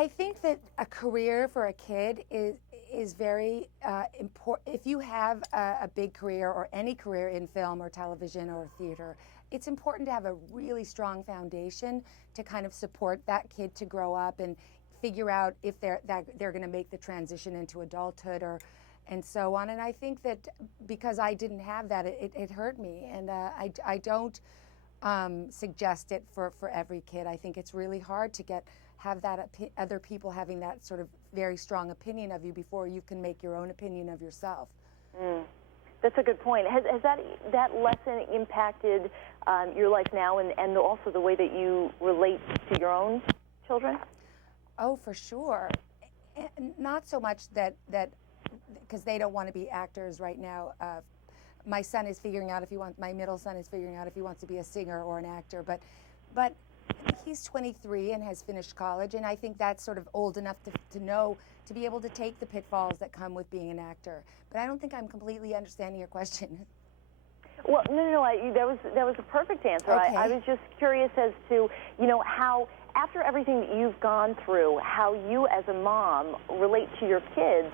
I think that a career for a kid is very important. If you have a big career or any career in film or television or theater, it's important to have a really strong foundation to kind of support that kid to grow up and figure out if they're going to make the transition into adulthood and so on. And I think that because I didn't have that, it hurt me. And I don't suggest it for every kid. I think it's really hard to have that other people having that sort of very strong opinion of you before you can make your own opinion of yourself. That's a good point. Has that lesson impacted your life now and also the way that you relate to your own children? Oh, for sure. And not so much that because they don't want to be actors right now. My son is figuring out my middle son is figuring out if he wants to be a singer or an actor, but he's 23 and has finished college, and I think that's sort of old enough to know, to be able to take the pitfalls that come with being an actor. But I don't think I'm completely understanding your question. Well, no, that was a perfect answer. Okay. I was just curious as to, how, after everything that you've gone through, how you as a mom relate to your kids,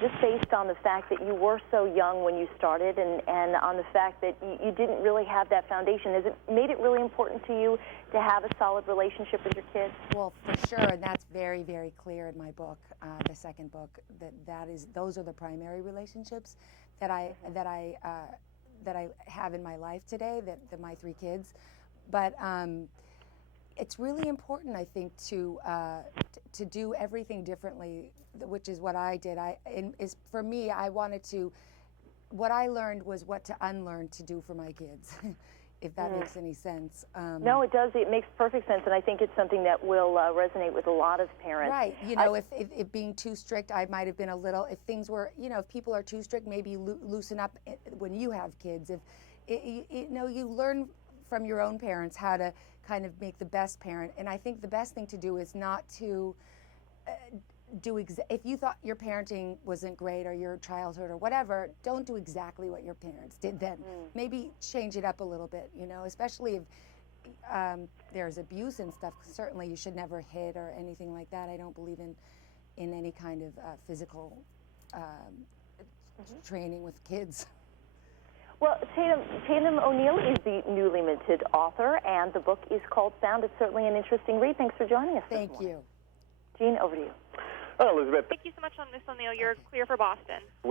just based on the fact that you were so young when you started and on the fact that you didn't really have that foundation. Has it made it really important to you to have a solid relationship with your kids? Well, for sure, and that's very, very clear in my book, the second book, those are the primary relationships that I have in my life today, that my three kids. But it's really important, I think, to do everything differently, which is what I did. For me, I wanted to. What I learned was what to unlearn to do for my kids, if that makes any sense. No, it does. It makes perfect sense, and I think it's something that will resonate with a lot of parents. Right. If being too strict, I might have been a little. If things were, if people are too strict, maybe loosen up when you have kids. You learn from your own parents how to kind of make the best parent, and I think the best thing to do is not to if you thought your parenting wasn't great or your childhood or whatever, don't do exactly what your parents did then. Maybe change it up a little bit, especially if there's abuse and stuff. Certainly you should never hit or anything like that. I don't believe in any kind of physical training with kids. Well, Tatum O'Neal is the newly minted author, and the book is called Found. It's certainly an interesting read. Thanks for joining us. Thank you. Jean, over to you. Oh, Elizabeth. Thank you so much, Miss O'Neal. You're clear for Boston. We